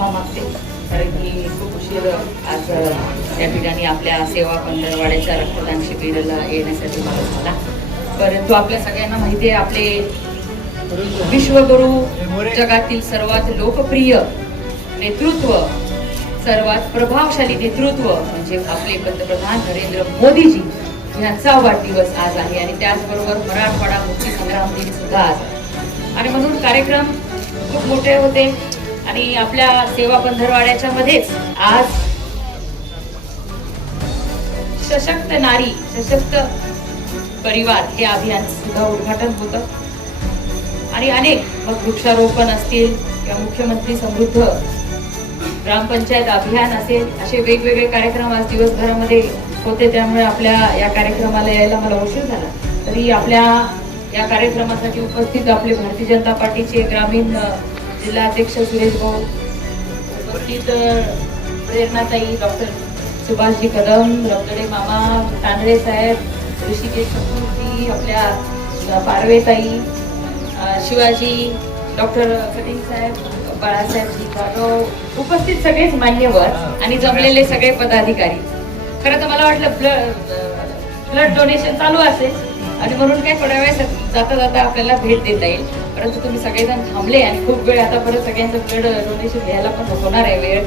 क्षमा मागते. कारण की खूप उशीर आज विद्यापीठाने आपल्या सेवा पंधरवाड्याच्या रक्तदान शिबिराला येण्यासाठी मदत झाला. परंतु आपल्या सगळ्यांना माहिती आहे आपले विश्वगुरु जगातील सर्वात लोकप्रिय नेतृत्व सर्वात प्रभावशाली नेतृत्व म्हणजे आपले पंतप्रधान नरेंद्र मोदीजी यांचा वाढदिवस आज आहे. आणि त्याचबरोबर मराठवाडा मुक्ती संग्राम दिन सुद्धा आज आणि म्हणून कार्यक्रम खूप मोठे होते. आणि आपल्या सेवा पंधरवाड्याच्या मध्येच आज सशक्त नारी सशक्त परिवार हे अभियान सुद्धा उद्घाटन होतं. आणि अनेक मग वृक्षारोपण असतील किंवा मुख्यमंत्री समृद्ध ग्रामपंचायत अभियान असेल असे वेगवेगळे कार्यक्रम आज दिवसभरामध्ये होते. त्यामुळे आपल्या या कार्यक्रमाला यायला मला उशीर झाला. तरी आपल्या या कार्यक्रमासाठी उपस्थित आपले भारतीय जनता पार्टीचे ग्रामीण जिल्हाध्यक्ष सुरेश भाऊ उपस्थित प्रेरणाताई डॉक्टर सुभाषजी कदम रबदडे मामा तांदळे साहेब ऋषिकेश कपूरजी आपल्या पारवेताई शिवाजी डॉक्टर कटिंग साहेब बाळासाहेबजी जाधव उपस्थित सगळेच मान्यवर आणि जमलेले सगळे पदाधिकारी. खरं तर मला वाटलं ब्लड ब्लड डोनेशन चालू असेल. आणि म्हणून काय थोड्या वेळेस जाता जाता आपल्याला भेट देता येईल. परंतु तुम्ही सगळेजण थांबले आणि खूप वेळ आता परत सगळ्यांचं वेळ डोनेशन घ्यायला पण होणार आहे वेळ.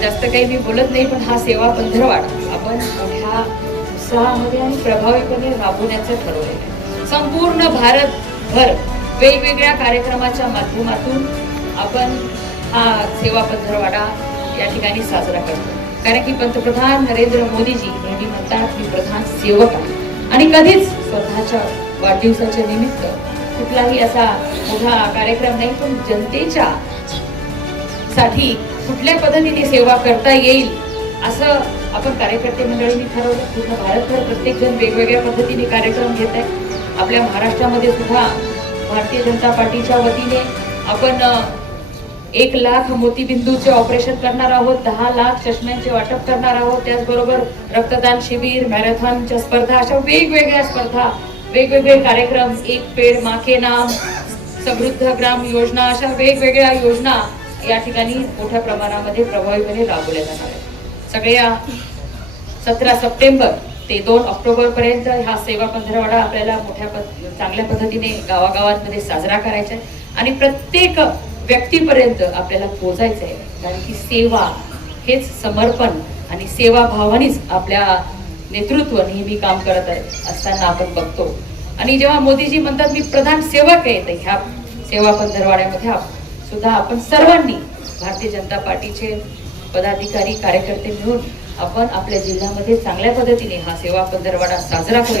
जास्त काही मी बोलत नाही पण हा सेवा पंधरवाड आपण मोठ्या उत्साहामध्ये आणि प्रभावीपणे राबवण्याचं ठरवलेलं आहे संपूर्ण भारतभर वेगवेगळ्या कार्यक्रमाच्या माध्यमातून आपण हा सेवा पंधरवाडा या ठिकाणी साजरा करतो कारण की पंतप्रधान नरेंद्र मोदीजी नेहमी म्हणतात मी प्रधान सेवक आहे आणि कधीच स्वतःच्या वाढदिवसाच्या निमित्त कुठलाही असा मोठा कार्यक्रम नाही पण जनतेच्या साठी कुठल्या पद्धतीने सेवा करता येईल असं आपण कार्यकर्ते मंडळींनी ठरवलं. पूर्ण भारतभर प्रत्येक जण वेगवेगळ्या पद्धतीने कार्यक्रम घेत आहे आपल्या महाराष्ट्रामध्ये सुद्धा भारतीय जनता पार्टीच्या वतीने आपण एक लाख मोतीबिंदूचे ऑपरेशन करणार आहोत दहा लाख चष्म्यांचे वाटप करणार आहोत त्याचबरोबर रक्तदान शिबिर मॅरेथॉनच्या स्पर्धा अशा वेगवेगळ्या स्पर्धा वेगवेगळे कार्यक्रम एक पेड माके नाम समृद्ध ग्राम योजना अशा वेगवेगळ्या योजना या ठिकाणी मोठ्या प्रमाणामध्ये प्रभावीपणे राबवल्या जाणार आहेत. सगळ्या सतरा सप्टेंबर ते दोन ऑक्टोबर पर्यंत हा सेवा पंधरवडा आपल्याला मोठ्या चांगल्या पद्धतीने गावागावांमध्ये साजरा करायचा आहे. आणि प्रत्येक व्यक्तीपर्यंत आपल्याला पोचायचं आहे कारण की सेवा हेच समर्पण आणि सेवा भावानेच आपल्या नेतृत्व नेहमी काम करत आहे असताना आपण बघतो. आणि जेव्हा मोदीजी म्हणतात मी प्रधान सेवक आहे तर ह्या सेवा पंधरवाड्यामध्ये सुद्धा आपण सर्वांनी भारतीय जनता पार्टीचे पदाधिकारी कार्यकर्ते मिळून आपण आपल्या जिल्ह्यामध्ये चांगल्या पद्धतीने हा सेवा पंधरवाडा साजरा करू